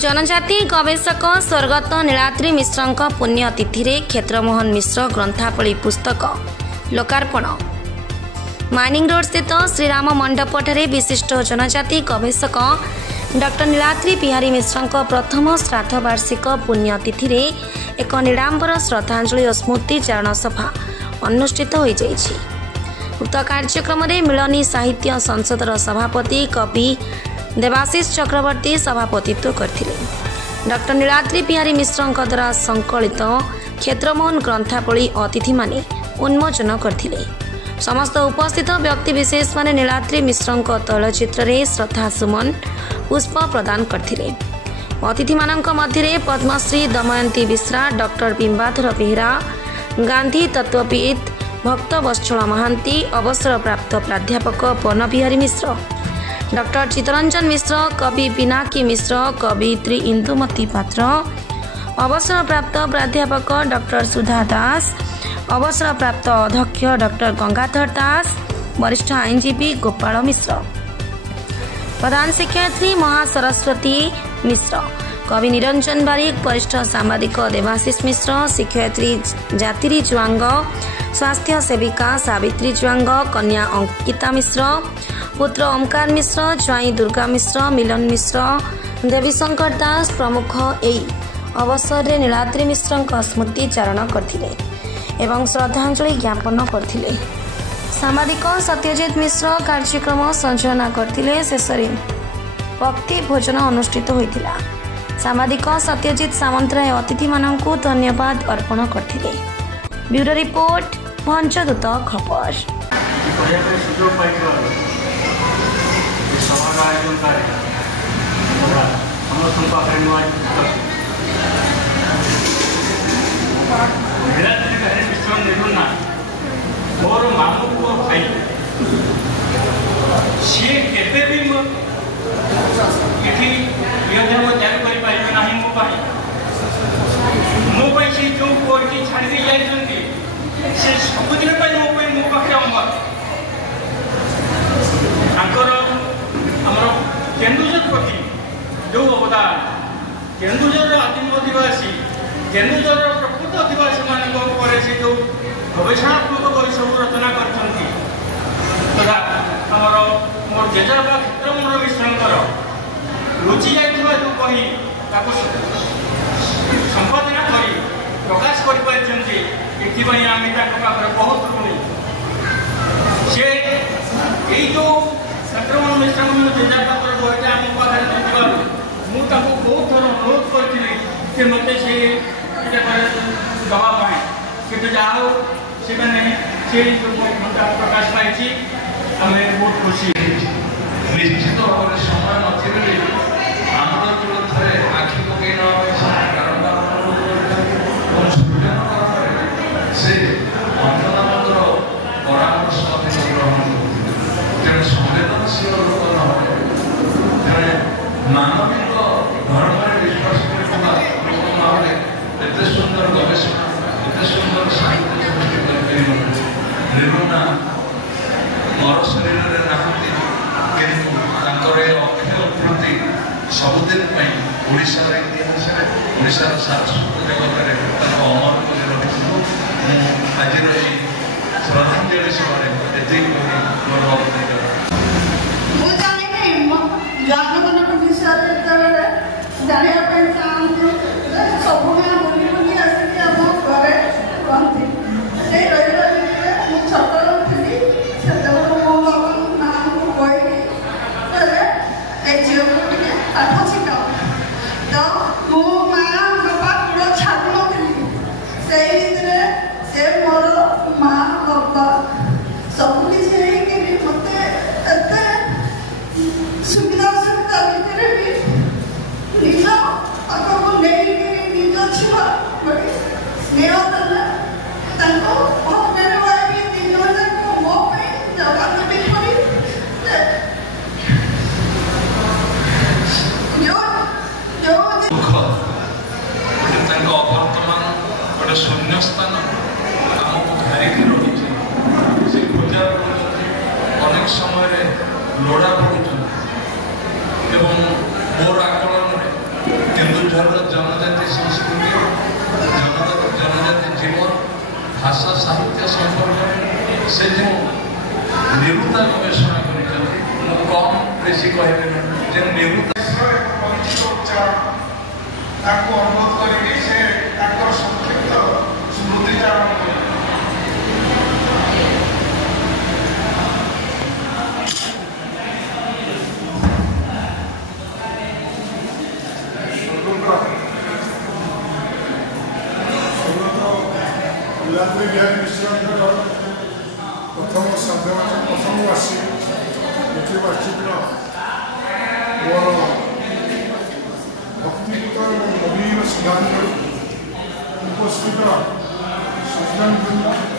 जनजाति गवेषक स्वर्गत नीलाद्री मिश्र पुण्यतिथि क्षेत्रमोहन मिश्र ग्रंथावली पुस्तक लोकार्पण। माइनिंग रोड स्थित श्रीराम मंडपठारे विशिष्ट जनजाति गवेषक डॉक्टर नीलाद्री बिहारी मिश्र प्रथम श्राद्ध वार्षिक पुण्यतिथि एक निरांबर श्रद्धांजलि और स्मृति चारण सभा अनुष्ठित हो जाइछि। उक्त कार्यक्रम में मिलनी साहित्य संसदर सभापति कवि देवाशीष चक्रवर्ती सभापतित्व करते। डॉक्टर नीलाद्री बिहारी मिश्र द्वारा संकलित क्षेत्रमोहन ग्रंथावली अतिथि माने उन्मोचन करते। समस्त उपस्थित व्यक्तिविशेष माने नीलाद्री मिश्र तैलचित्र में श्रद्धासुमन पुष्प प्रदान करते। अतिथि मानक मध्य पद्मश्री दमयंती बिश्रा, डॉक्टर बिंबाधर बेहेरा, गांधी तत्वविद भक्तवत्सल महांती, अवसर प्राप्त प्राध्यापक बनबिहारी मिश्र, डॉक्टर चित्तरंजन मिश्र, कवि पिनाकी मिश्र, कवित्री इंदुमती पात्र, अवसर प्राप्त प्राध्यापक डॉक्टर सुधा दास, अवसर प्राप्त अध्यक्ष डॉक्टर गंगाधर दास, वरिष्ठ आईनजीवी गोपाल मिश्र, प्रधान शिक्षयित्री महासरस्वती मिश्र, कवि निरंजन बारिक, वरिष्ठ सांबादिक देवाशीष मिश्र, शिक्षयित्री जातिरी जुआंग, स्वास्थ्य सेविका सावित्री जुआंग, कन्या अंकिता मिश्र, पुत्र ओमकार मिश्र, ज्वाई दुर्गा मिश्र, मिलन मिश्र, देवीशंकर दास प्रमुख यही अवसर में नीलाद्री मिश्र स्मृति चारण करथिले एवं श्रद्धांजलि ज्ञापन करथिले। सांबादिक सत्यजित मिश्र कार्यक्रम संचालना करथिले। शेष भक्ति भोजन अनुष्ठित होइतिला। सांबादिक सत्यजित सामंतराय अतिथि माननकु धन्यवाद अर्पण करथिले। ब्यूरो रिपोर्ट पंचदूत खबर। मोर मामू को भाई सी केबे भी ये धर्म त्याग कर पारे ना मो से जो कोर्टी छाड़ी जाइए से सबुदिन मो पाखे अमर आमर केन्दुझर प्रति जो अवदान केन्दुझर आदिम आदिवासी केन्दुझर प्रकृत आदिवासी मान से जो गवेषणात्मक बही सब रचना करमर मोर जेजेबापा क्षेत्रमोहन मिश्र रुचि जाइए जो बही संपादना कर प्रकाश कर बहुत ऋणी से यही जो क्षेत्रमोहन मिश्र जेजेबापा बहीटा आम पाखे मुझे बहुत थर अनुरोध करी मत से दवापाई कि जहाँ से प्रकाश पाई आम बहुत खुशी। निश्चित भाव में समय नथिले आमर जो थे आखि पकई से अंजनानंदर परामर्श ग्रहण कर संवेदनशील लोक नए मानविक धर्म में विश्वास करता लोक भाव एत सुंदर गवेषणा एत सुंदर साहित्य सृष्टि निर्गुणा मर शरीर में नहांती कि अक्षय कृति सबुदिन ओडार इतिहास ओडार सांस्कृतिक जगत में अमर कर रही आज श्रद्धांजलि सभारे ये मोर शून्य स्थान आमको घारिकी रही से खोजा अनेक समय लोड़ा पड़ुन मोर आकलन କେନ୍ଦୁଝରର ଜନଜାତି ସଂସ୍କୃତି ଜନଜାତି ଜୀବନ ଭାଷା ସାହିତ୍ୟ ସମ୍ପର୍କରେ ସେ ଯେଉଁ ନିରୁତା ଗବେଷଣା କରିଛନ୍ତି ମୁଁ କମ୍ ବେଶୀ କହିବି ଯେ ନିରୁତା ତାକୁ ଅନୁରୋଧ କରିକି ସେ ତାଙ୍କର ସଂକ୍ଷିପ୍ତ ସ୍ମୃତିଚାରଣ କରିବେ। नीलाद्री बिहारी मिश्र प्रथम संध्यावाचन प्रसंगवासी मुख्यवार्षिक मोर भक्तियुत नवीन सिद्धांत उपस्थित सूचना